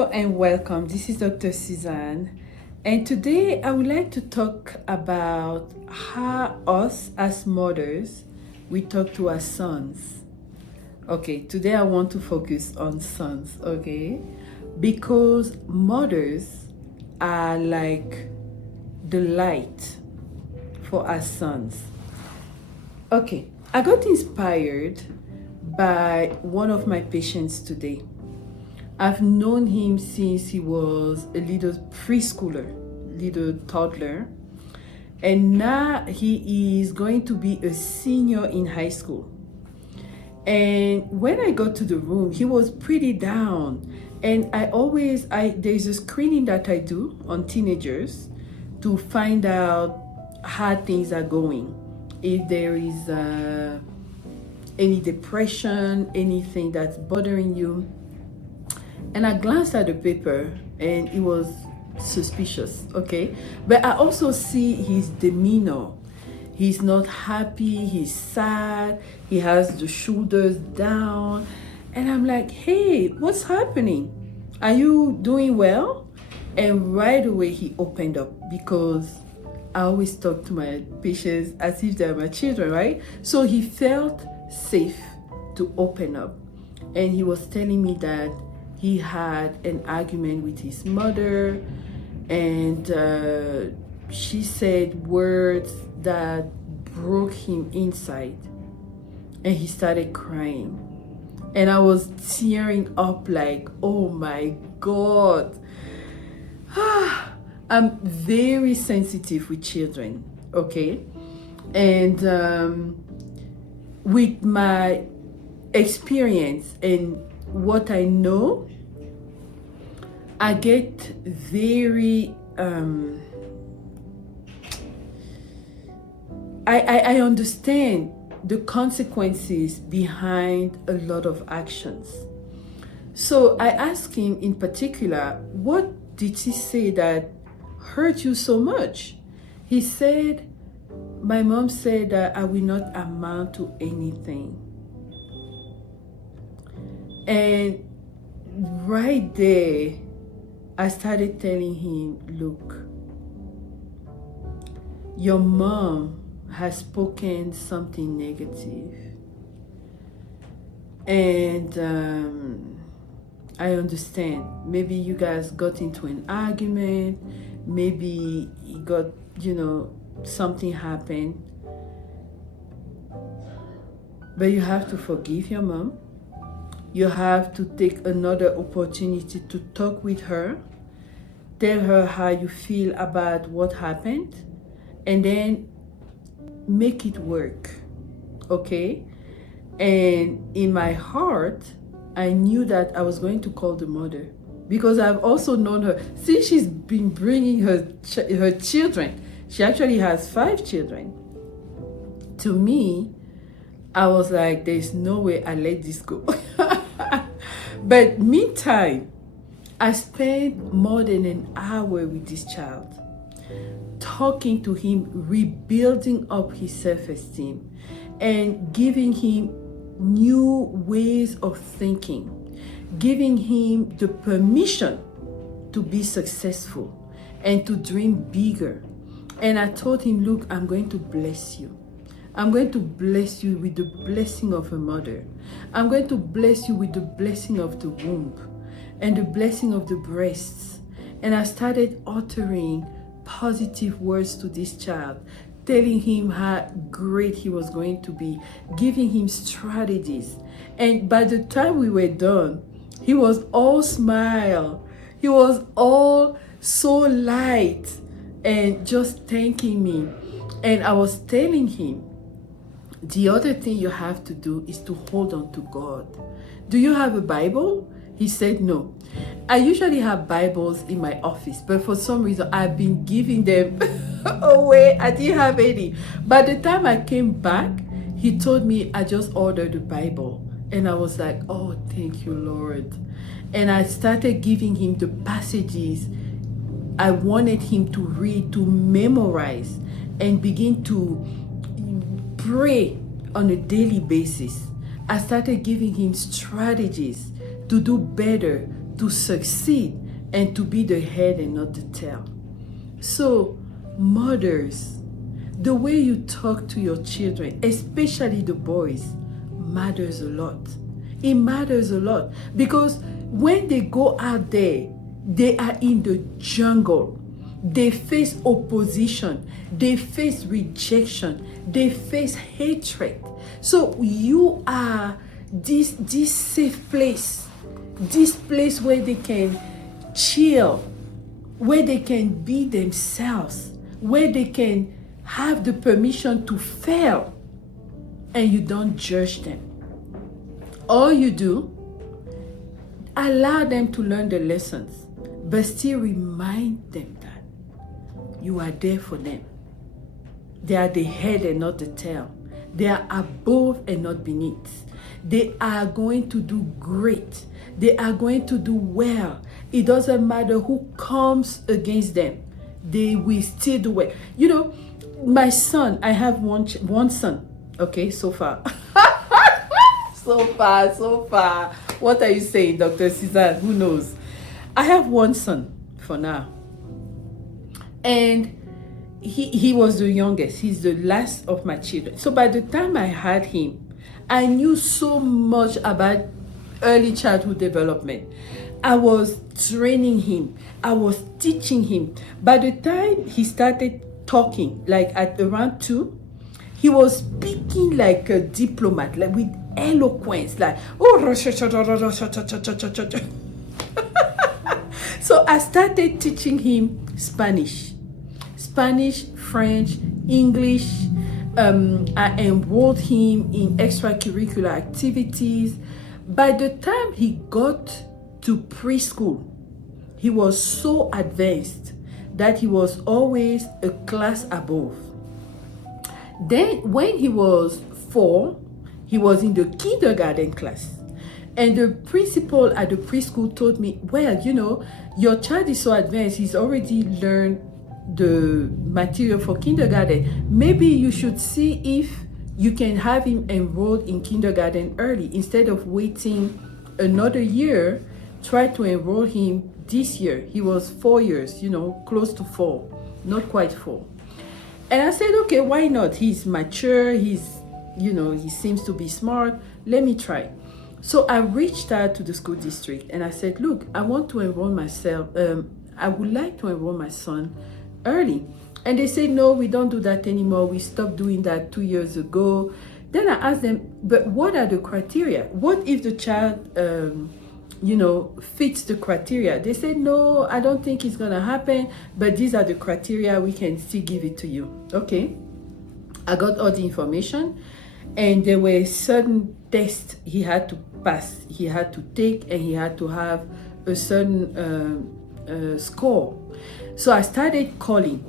Hello and welcome. This is Dr. Suzanne, and today I would like to talk about how us as mothers we talk to our sons. Okay, today I want to focus on sons, okay? Because mothers are like the light for our sons. Okay, I got inspired by one of my patients today. I've known him since he was a little preschooler, little toddler, and now he is going to be a senior in high school. And when I got to the room, he was pretty down. And there's a screening that I do on teenagers to find out how things are going. If there is any depression, anything that's bothering you. And I glanced at the paper and it was suspicious, okay? But I also see his demeanor. He's not happy, he's sad, he has the shoulders down. And I'm like, hey, what's happening? Are you doing well? And right away he opened up, because I always talk to my patients as if they're my children, right? So he felt safe to open up. And he was telling me that he had an argument with his mother, and she said words that broke him inside, and he started crying. And I was tearing up like, oh my God. I'm very sensitive with children, okay? And with my experience and what I know, I get very I understand the consequences behind a lot of actions. So I asked him in particular, what did he say that hurt you so much? He said, my mom said that I will not amount to anything. And right there, I started telling him, look, your mom has spoken something negative. And I understand. Maybe you guys got into an argument. Maybe you got, something happened. But you have to forgive your mom. You have to take another opportunity to talk with her, tell her how you feel about what happened, and then make it work, okay? And in my heart, I knew that I was going to call the mother, because I've also known her since she's been bringing her children. She actually has 5 children. To me, I was like, there's no way I let this go. But meantime, I spent more than an hour with this child, talking to him, rebuilding up his self-esteem, and giving him new ways of thinking, giving him the permission to be successful and to dream bigger. And I told him, look, I'm going to bless you. I'm going to bless you with the blessing of a mother. I'm going to bless you with the blessing of the womb and the blessing of the breasts. And I started uttering positive words to this child, telling him how great he was going to be, giving him strategies. And by the time we were done, he was all smile. He was all so light and just thanking me. And I was telling him, the other thing you have to do is to hold on to God. Do you have a Bible? He said no. I usually have Bibles in my office, but for some reason I've been giving them away. I didn't have any. By the time I came back, he told me I just ordered the Bible. And I was like, oh, thank you, Lord. And I started giving him the passages I wanted him to read, to memorize, and begin to pray on a daily basis. I started giving him strategies to do better, to succeed and to be the head and not the tail. So, mothers, the way you talk to your children, especially the boys, matters a lot. It matters a lot because when they go out there, they are in the jungle. They face opposition. They face rejection. They face hatred. So you are this safe place, this place where they can chill, where they can be themselves, where they can have the permission to fail, and you don't judge them. All you do, allow them to learn the lessons, but still remind them that you are there for them. They are the head and not the tail. They are above and not beneath. They are going to do great. They are going to do well. It doesn't matter who comes against them. They will still do well. You know, my son, I have one son. Okay, so far. So far. What are you saying, Dr. Suzanne? Who knows? I have one son for now. And he was the youngest. He's the last of my children. So by the time I had him, I knew so much about early childhood development. I was training him. I was teaching him. By the time he started talking, like at around 2, he was speaking like a diplomat, like with eloquence, like, oh, so I started teaching him Spanish, French, English. I enrolled him in extracurricular activities. By the time he got to preschool, he was so advanced that he was always a class above. Then when he was 4, he was in the kindergarten class. And the principal at the preschool told me, well, you know, your child is so advanced, he's already learned the material for kindergarten. Maybe you should see if you can have him enrolled in kindergarten early. Instead of waiting another year, try to enroll him this year. He was 4 years, you know, close to 4, not quite 4. And I said, okay, why not? He's mature, he seems to be smart. Let me try. So I reached out to the school district and I said, look, I want to enroll myself. I would like to enroll my son early. And they said, no, we don't do that anymore. We stopped doing that 2 years ago. Then I asked them, but what are the criteria? What if the child, fits the criteria? They said, no, I don't think it's going to happen, but these are the criteria. We can still give it to you. Okay. I got all the information, and there were certain tests he had to pass, he had to take, and he had to have a certain score. So I started calling,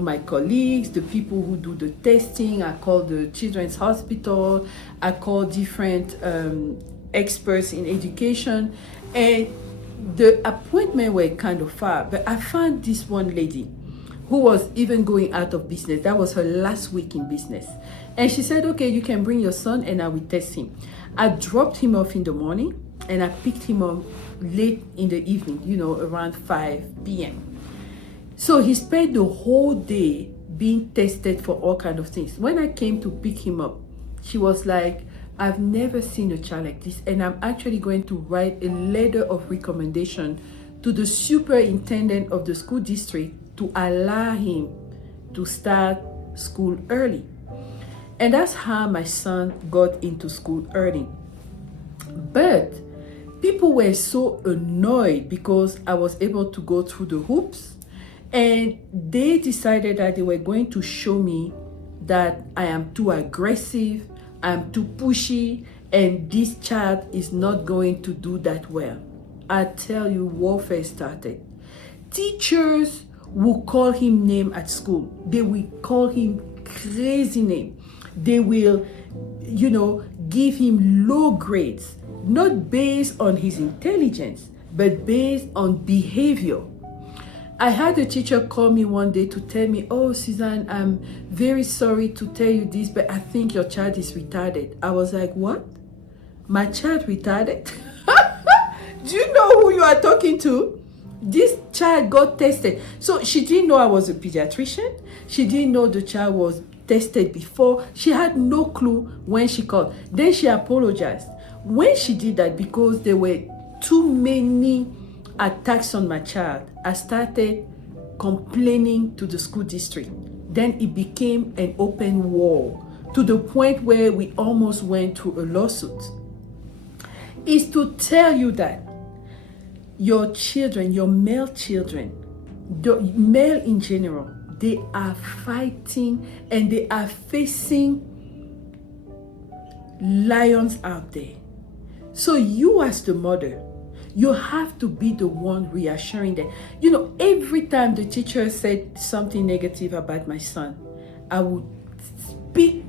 my colleagues, the people who do the testing. I called the Children's Hospital. I called different experts in education, and the appointment were kind of far. But I found this one lady who was even going out of business. That was her last week in business. And she said, okay, you can bring your son and I will test him. I dropped him off in the morning and I picked him up late in the evening, around 5 p.m. So he spent the whole day being tested for all kinds of things. When I came to pick him up, she was like, I've never seen a child like this, and I'm actually going to write a letter of recommendation to the superintendent of the school district to allow him to start school early. And that's how my son got into school early. But people were so annoyed because I was able to go through the hoops, and they decided that they were going to show me that I am too aggressive, I'm too pushy, and this child is not going to do that well. I tell you, warfare started. Teachers will call him name at school. They will call him crazy name. They will, give him low grades, not based on his intelligence, but based on behavior. I had a teacher call me one day to tell me, oh, Suzanne, I'm very sorry to tell you this, but I think your child is retarded. I was like, what? My child retarded? Do you know who you are talking to? This child got tested. So she didn't know I was a pediatrician. She didn't know the child was tested before. She had no clue when she called. Then she apologized. When she did that, because there were too many attacks on my child, I started complaining to the school district. Then it became an open war to the point where we almost went through a lawsuit. Is to tell you that your children, your male children, the male in general, they are fighting and they are facing lions out there. So you as the mother, you have to be the one reassuring them. You know, every time the teacher said something negative about my son, I would speak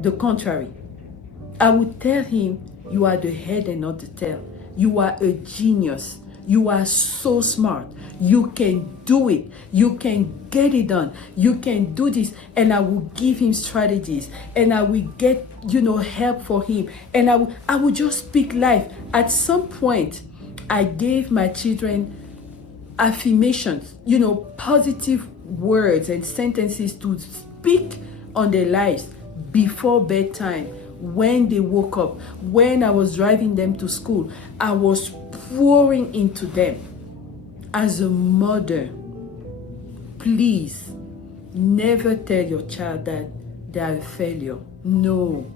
the contrary. I would tell him, you are the head and not the tail. You are a genius. You are so smart. You can do it. You can get it done. You can do this. And I will give him strategies. And I will get, help for him. And I will just speak life. At some point, I gave my children affirmations, positive words and sentences to speak on their lives before bedtime. When they woke up, when I was driving them to school, I was pouring into them. As a mother, please never tell your child that they are a failure. No.